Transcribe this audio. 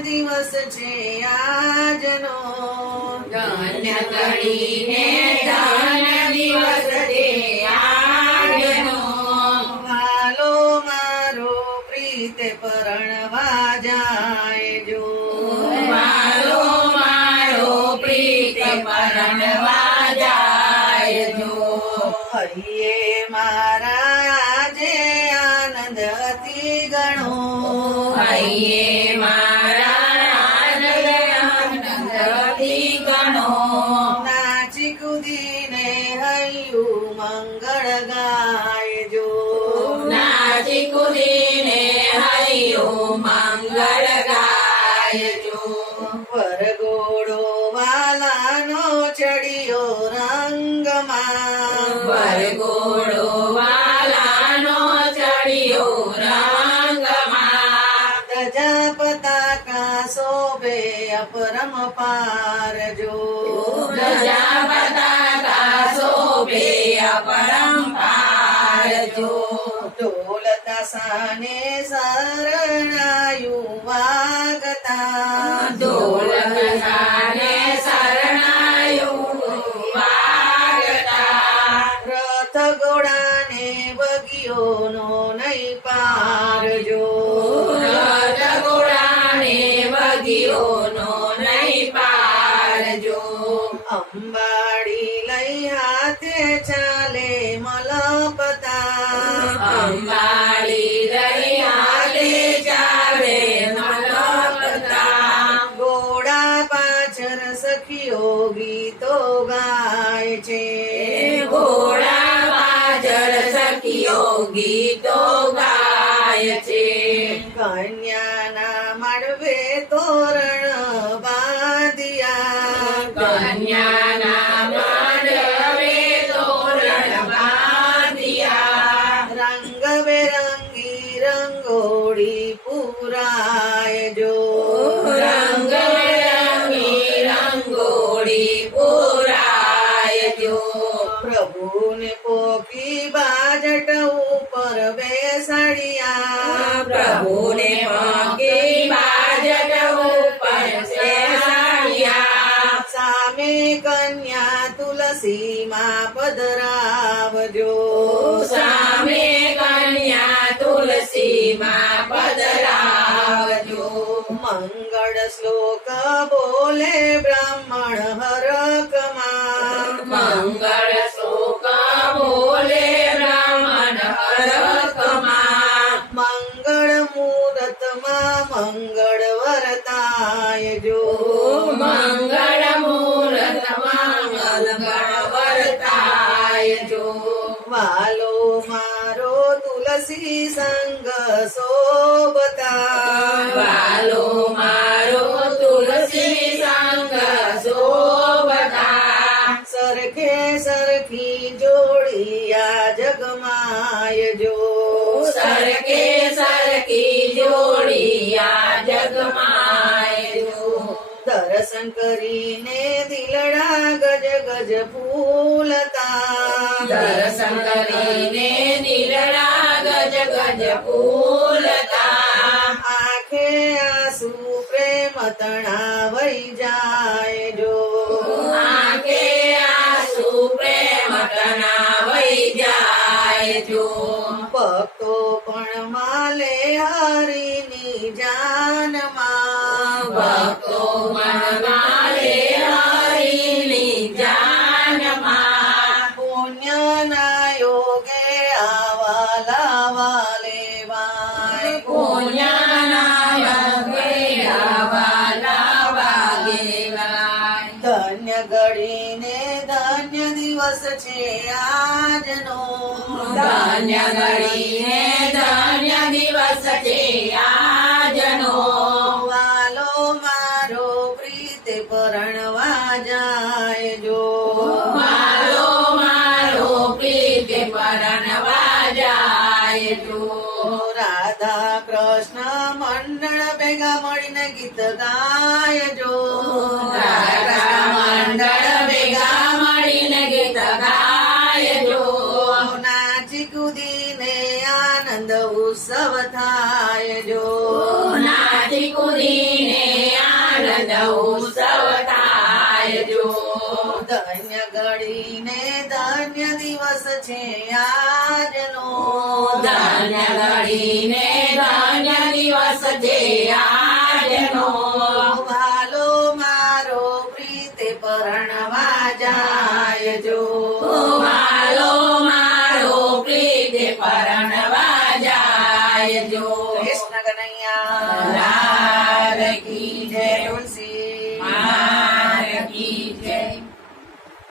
દિવસ છે આજનો. ધન્ય કરીને ધન્ય દિવસ છે આજનો. વાલો મારો પ્રીતે પરણવા જાય જો મારો મારો પ્રીત પરણવા જાય જો હૈયે મારા જે આનંદ અતિ ગણો. હૈયે કૂદીને હૈયું મંગળ ગાયજો. નાચી કુદીને હૈયો મંગળ ગાયજો. વરગોડો વાલાનો ચડિયો રંગમાં. વરગોડો વાલાનો ચડિયો રંગમાં. ધજા પતાકા શોભે અપરમ પારજો. ધજા પતાકા શોભે અપરંપાર જો ઢોલ તાસાને શરણાયું વાગતા ઢોલ કથાને શરણાયું વાગતા રથ ઘોડાને બગીઓનો નહીં પારજો વગીઓનો નહીં ચાલે મલપતા. અંબાળી રહી હાલે ચાલે મલપતા. ઘોડા પાછળ સખીઓ ગીતો ગાય છે. ઘોડા પાછળ સખીઓ ગીતો ગાય રંગોળી પુરાય જો રંગ રંગી રંગોળી પુરાય જો પ્રભુને પોકી બાજટ ઉપર બેસાડ્યા પ્રભુને પોકી બાજટ ઉપર બેસાડ્યા સામે કન્યા તુલસીમાં પધરાવજો સામે કન્યા માં પધરાવજો. મંગળ શ્લોક બોલે બ્રાહ્મણ હરકમાં. મંગળ શ્લોક બોલે બ્રાહ્મણ હરકમાં. મંગળ મુહૂર્તમાં મંગળ તુલસી સંગ શોભતા વાલો મારો તુલસી સંગ શોભતા સરખે સરખી જોડિયા જગમાય જો. સરખે સરખી જોડિયા જગમાય જો. દર્શન કરીને દિલડા ગજ ગજ ફૂલતા. દર્શન કરીને ગજ ગજ ફૂલતા. આંખે આંસુ પ્રેમ તણાવઈ જાય જો. આંખે આંસુ પ્રેમ તણાવઈ જાય જો. ભક્તો પણ માલે હરિની જાનમાં. ધન્ય દિવસ છે આજનો. ધન્ય ઘડીને ધન્ય દિવસ છે આજનો. વાલો મારો પ્રીતે પરણવા જાય જો મારો મારો પ્રીત પરણવા જાય જો રાધા કૃષ્ણ મંડળ ભેગા મળીને ગીત ગાય જો રાધા મંડળ ભેગા મળીને ગીત નાચી કૂદીને આનંદ આનંદ ઉત્સવ થાય જો. નાચી કુદીને આનંદ ઉત્સવ થાય જો. ધન્ય ઘડીને ધન્ય દિવસ છે આજનો. ધન્ય ઘડીને ધન્ય દિવસ છે પ્રીત પરણવા જાય જો કૃષ્ણ કનૈયા